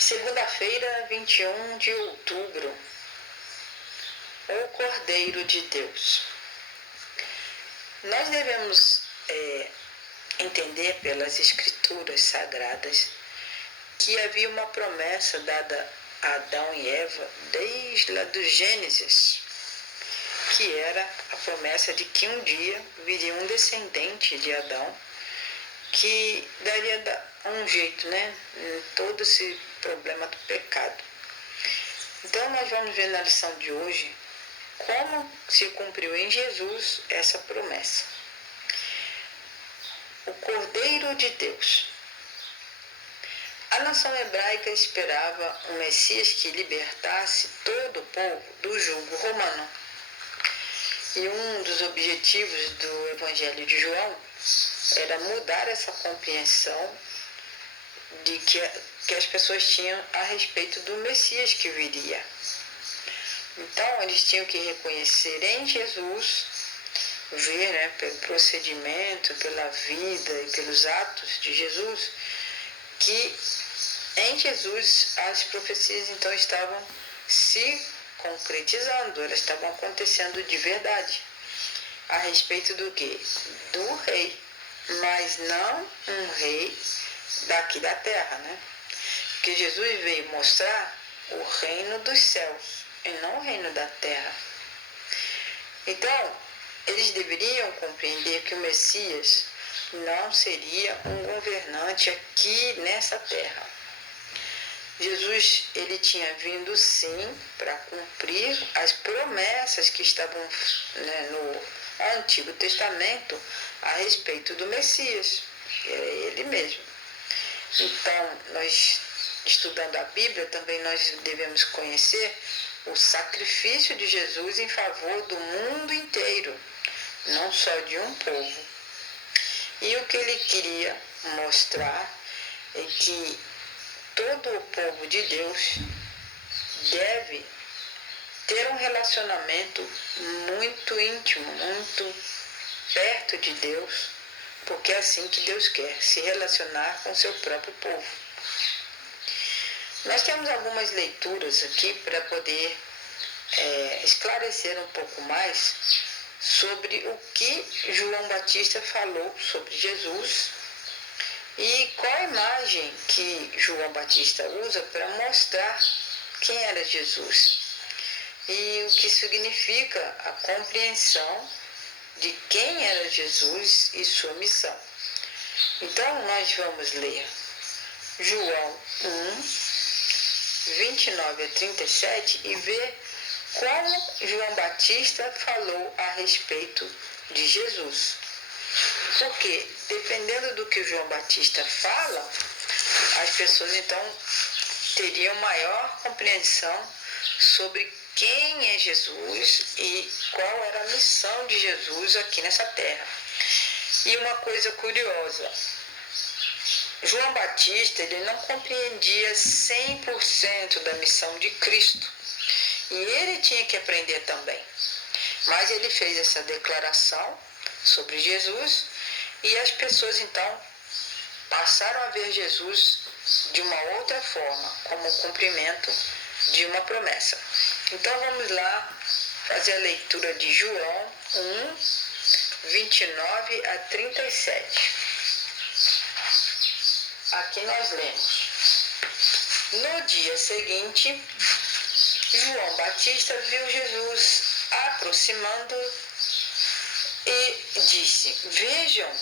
Segunda-feira, 21 de outubro, o Cordeiro de Deus. Nós devemos entender pelas Escrituras Sagradas que havia uma promessa dada a Adão e Eva desde lá do Gênesis, que era a promessa de que um dia viria um descendente de Adão que daria um jeito, em todo esse problema do pecado. Então nós vamos ver na lição de hoje como se cumpriu em Jesus essa promessa. O Cordeiro de Deus. A nação hebraica esperava um Messias que libertasse todo o povo do jugo romano. E um dos objetivos do Evangelho de João era mudar essa compreensão de que as pessoas tinham a respeito do Messias que viria. Então, eles tinham que reconhecer em Jesus, ver pelo procedimento, pela vida e pelos atos de Jesus, que em Jesus as profecias então estavam se concretizando, elas estavam acontecendo de verdade. A respeito do quê? Do rei, mas não um rei daqui da terra, Porque Jesus veio mostrar o reino dos céus e não o reino da terra. Então, eles deveriam compreender que o Messias não seria um governante aqui nessa terra. Jesus, ele tinha vindo sim para cumprir as promessas que estavam no Antigo Testamento a respeito do Messias, que era ele mesmo. Então, nós, estudando a Bíblia, também nós devemos conhecer o sacrifício de Jesus em favor do mundo inteiro, não só de um povo. E o que ele queria mostrar é que todo o povo de Deus deve ter um relacionamento muito íntimo, muito perto de Deus, porque é assim que Deus quer, se relacionar com o seu próprio povo. Nós temos algumas leituras aqui para poder esclarecer um pouco mais sobre o que João Batista falou sobre Jesus e qual a imagem que João Batista usa para mostrar quem era Jesus e o que significa a compreensão de quem era Jesus e sua missão. Então nós vamos ler João 1, 29 a 37 e ver como João Batista falou a respeito de Jesus. Porque, dependendo do que João Batista fala, as pessoas então teriam maior compreensão sobre quem é Jesus e qual era a missão de Jesus aqui nessa terra. E uma coisa curiosa, João Batista ele não compreendia 100% da missão de Cristo. E ele tinha que aprender também. Mas ele fez essa declaração sobre Jesus e as pessoas então passaram a ver Jesus de uma outra forma, como cumprimento de uma promessa. Então vamos lá fazer a leitura de João 1, 29 a 37. Aqui nós lemos. No dia seguinte, João Batista viu Jesus aproximando e disse: Vejam,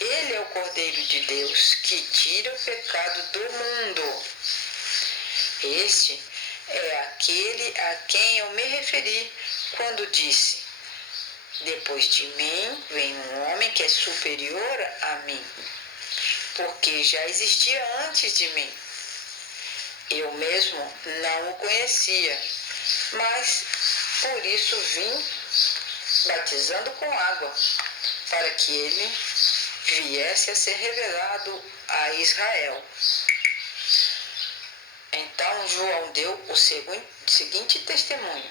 ele é o Cordeiro de Deus que tira o pecado do mundo. Este é aquele a quem eu me referi quando disse: Depois de mim vem um homem que é superior a mim, porque já existia antes de mim. Eu mesmo não o conhecia, mas por isso vim batizando com água, para que ele viesse a ser revelado a Israel. Então João deu o seguinte testemunho: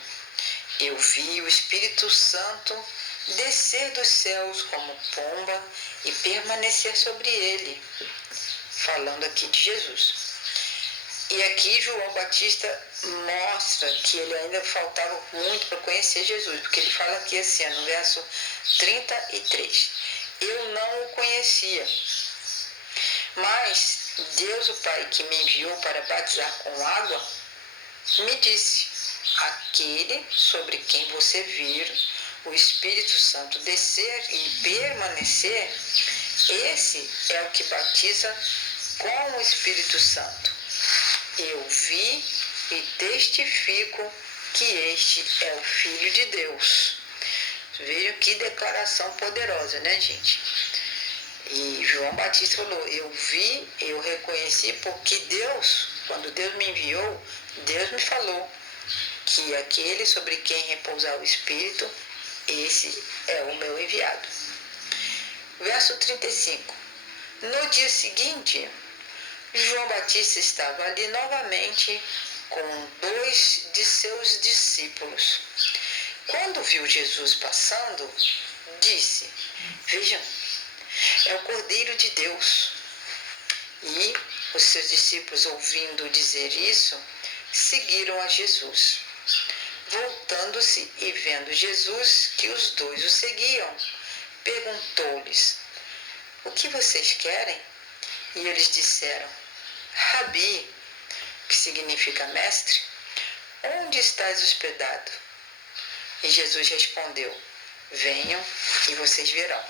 Eu vi o Espírito Santo descer dos céus como pomba e permanecer sobre ele, falando aqui de Jesus. E aqui João Batista mostra que ele ainda faltava muito para conhecer Jesus, porque ele fala aqui assim, no verso 33, eu não o conhecia, mas Deus o Pai que me enviou para batizar com água, me disse, aquele sobre quem você vir o Espírito Santo descer e permanecer, esse é o que batiza com o Espírito Santo. Eu vi e testifico que este é o Filho de Deus. Vejam que declaração poderosa, né, gente? E João Batista falou, eu vi, eu reconheci, porque Deus, quando Deus me enviou, Deus me falou que aquele sobre quem repousar o Espírito, esse é o meu enviado. Verso 35. No dia seguinte, João Batista estava ali novamente com 2 de seus discípulos. Quando viu Jesus passando, disse, vejam, é o Cordeiro de Deus. E os seus discípulos, ouvindo dizer isso, seguiram a Jesus. Voltando-se e vendo Jesus, que os 2 o seguiam, perguntou-lhes, o que vocês querem? E eles disseram, Rabi, que significa mestre, onde estás hospedado? E Jesus respondeu, venham e vocês verão.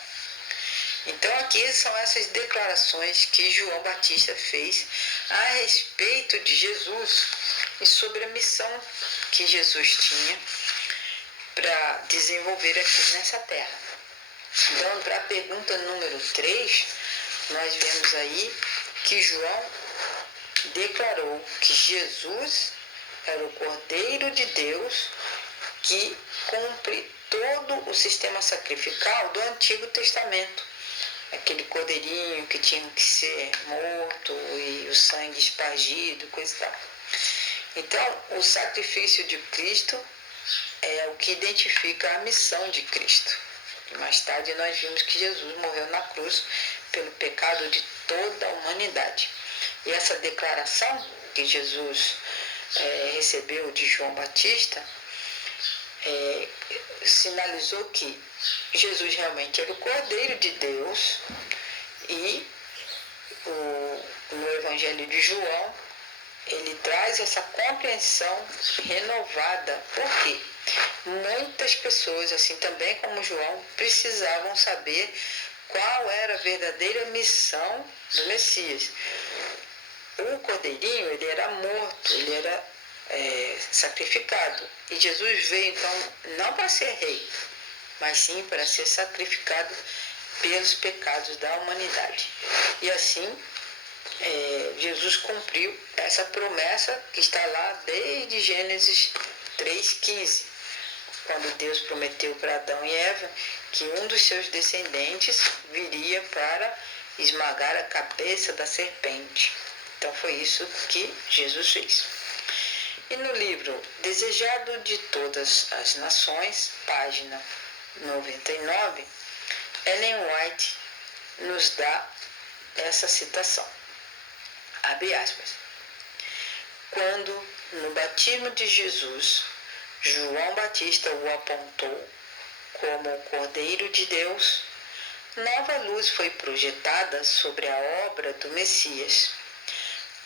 Então aqui são essas declarações que João Batista fez a respeito de Jesus e sobre a missão que Jesus tinha para desenvolver aqui nessa terra. Então, para a pergunta número 3, nós vemos aí que João declarou que Jesus era o Cordeiro de Deus que cumpre todo o sistema sacrificial do Antigo Testamento. Aquele cordeirinho que tinha que ser morto e o sangue espargido, coisa e tal. Então, o sacrifício de Cristo é o que identifica a missão de Cristo. E mais tarde nós vimos que Jesus morreu na cruz pelo pecado de toda a humanidade. E essa declaração que Jesus recebeu de João Batista sinalizou que Jesus realmente era o Cordeiro de Deus e no Evangelho de João ele traz essa compreensão renovada, porque muitas pessoas, assim também como João, precisavam saber qual era a verdadeira missão do Messias. O cordeirinho, ele era morto, ele era sacrificado. E Jesus veio, então, não para ser rei, mas sim para ser sacrificado pelos pecados da humanidade. E assim, Jesus cumpriu essa promessa que está lá desde Gênesis 3,15, quando Deus prometeu para Adão e Eva que um dos seus descendentes viria para esmagar a cabeça da serpente. Então foi isso que Jesus fez. E no livro Desejado de Todas as Nações, página 99, Ellen White nos dá essa citação. Abre aspas. Quando, no batismo de Jesus, João Batista o apontou como o Cordeiro de Deus, nova luz foi projetada sobre a obra do Messias.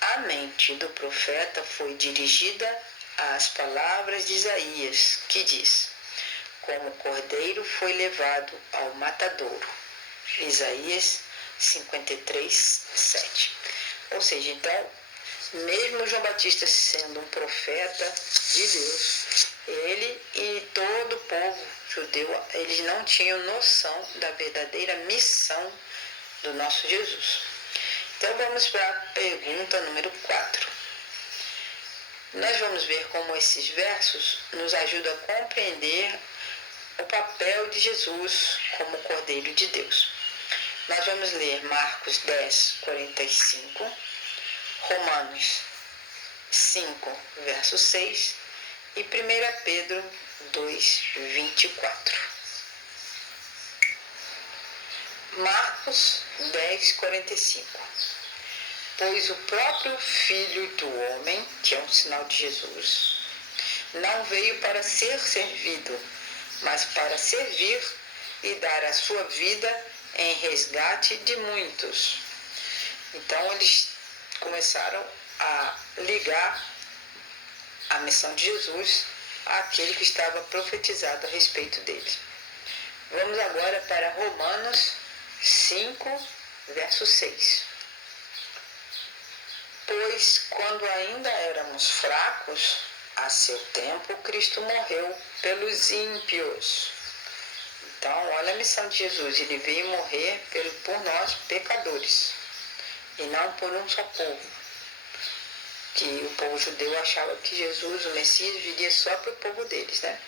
A mente do profeta foi dirigida às palavras de Isaías, que diz, como o cordeiro foi levado ao matadouro. Isaías 53:7. Ou seja, então, mesmo João Batista sendo um profeta de Deus, ele e todo o povo judeu, eles não tinham noção da verdadeira missão do nosso Jesus. Então vamos para a pergunta número 4. Nós vamos ver como esses versos nos ajudam a compreender o papel de Jesus como Cordeiro de Deus. Nós vamos ler Marcos 10:45, Romanos 5, verso 6 e 1 Pedro 2:24. Marcos 10:45. pois o próprio Filho do Homem, que é um sinal de Jesus, não veio para ser servido, mas para servir e dar a sua vida em resgate de muitos. Então eles começaram a ligar a missão de Jesus àquele que estava profetizado a respeito dele. Vamos agora para Romanos 5, verso 6. Pois quando ainda éramos fracos, a seu tempo Cristo morreu pelos ímpios. Então, olha a missão de Jesus, ele veio morrer por nós pecadores, e não por um só povo. Que o povo judeu achava que Jesus, o Messias, viria só para o povo deles, né?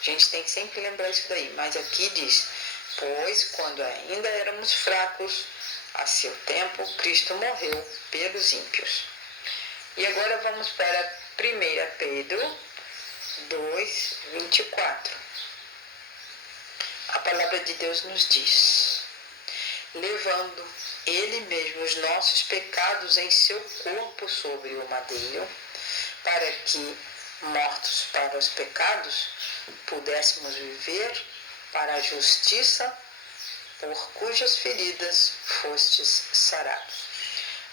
A gente tem que sempre lembrar isso daí, mas aqui diz, pois quando ainda éramos fracos, a seu tempo Cristo morreu pelos ímpios. E agora vamos para 1 Pedro 2, 24. A palavra de Deus nos diz, levando ele mesmo os nossos pecados em seu corpo sobre o madeiro, para que, mortos para os pecados, pudéssemos viver para a justiça, por cujas feridas fostes sarados.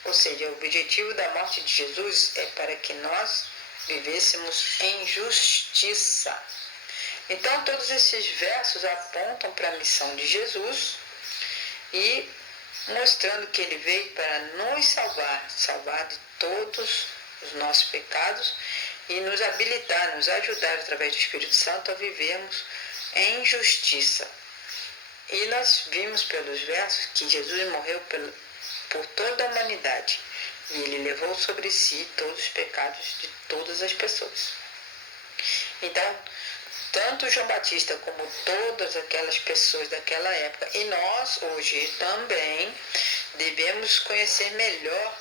Ou seja, o objetivo da morte de Jesus é para que nós vivêssemos em justiça. Então, todos esses versos apontam para a missão de Jesus e mostrando que ele veio para nos salvar de todos os nossos pecados e nos habilitar, nos ajudar através do Espírito Santo a vivermos em justiça. E nós vimos pelos versos que Jesus morreu por toda a humanidade e ele levou sobre si todos os pecados de todas as pessoas. Então, tanto João Batista como todas aquelas pessoas daquela época e nós hoje também devemos conhecer melhor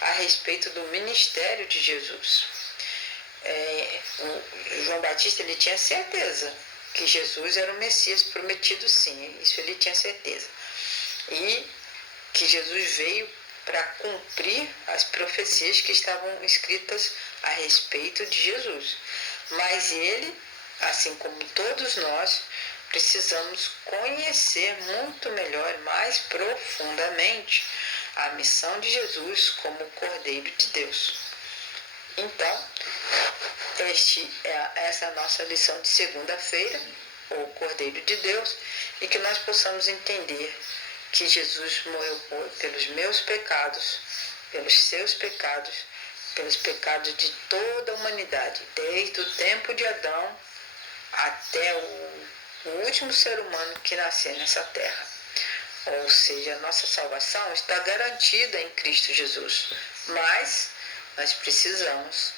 a respeito do ministério de Jesus. O João Batista ele tinha certeza que Jesus era o Messias prometido, sim, isso ele tinha certeza. E que Jesus veio para cumprir as profecias que estavam escritas a respeito de Jesus. Mas ele, assim como todos nós, precisamos conhecer muito melhor e mais profundamente a missão de Jesus como Cordeiro de Deus. Então, essa é a nossa lição de segunda-feira, o Cordeiro de Deus, e que nós possamos entender que Jesus morreu pelos meus pecados, pelos seus pecados, pelos pecados de toda a humanidade, desde o tempo de Adão até o último ser humano que nasceu nessa terra. Ou seja, a nossa salvação está garantida em Cristo Jesus, mas nós precisamos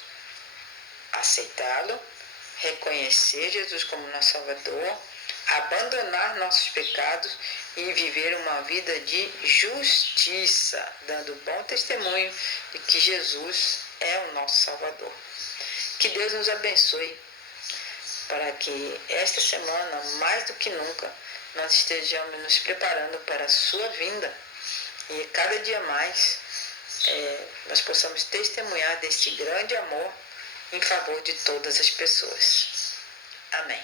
aceitá-lo, reconhecer Jesus como nosso Salvador, abandonar nossos pecados e viver uma vida de justiça, dando bom testemunho de que Jesus é o nosso Salvador. Que Deus nos abençoe para que esta semana, mais do que nunca, nós estejamos nos preparando para a sua vinda e cada dia mais nós possamos testemunhar deste grande amor em favor de todas as pessoas. Amém.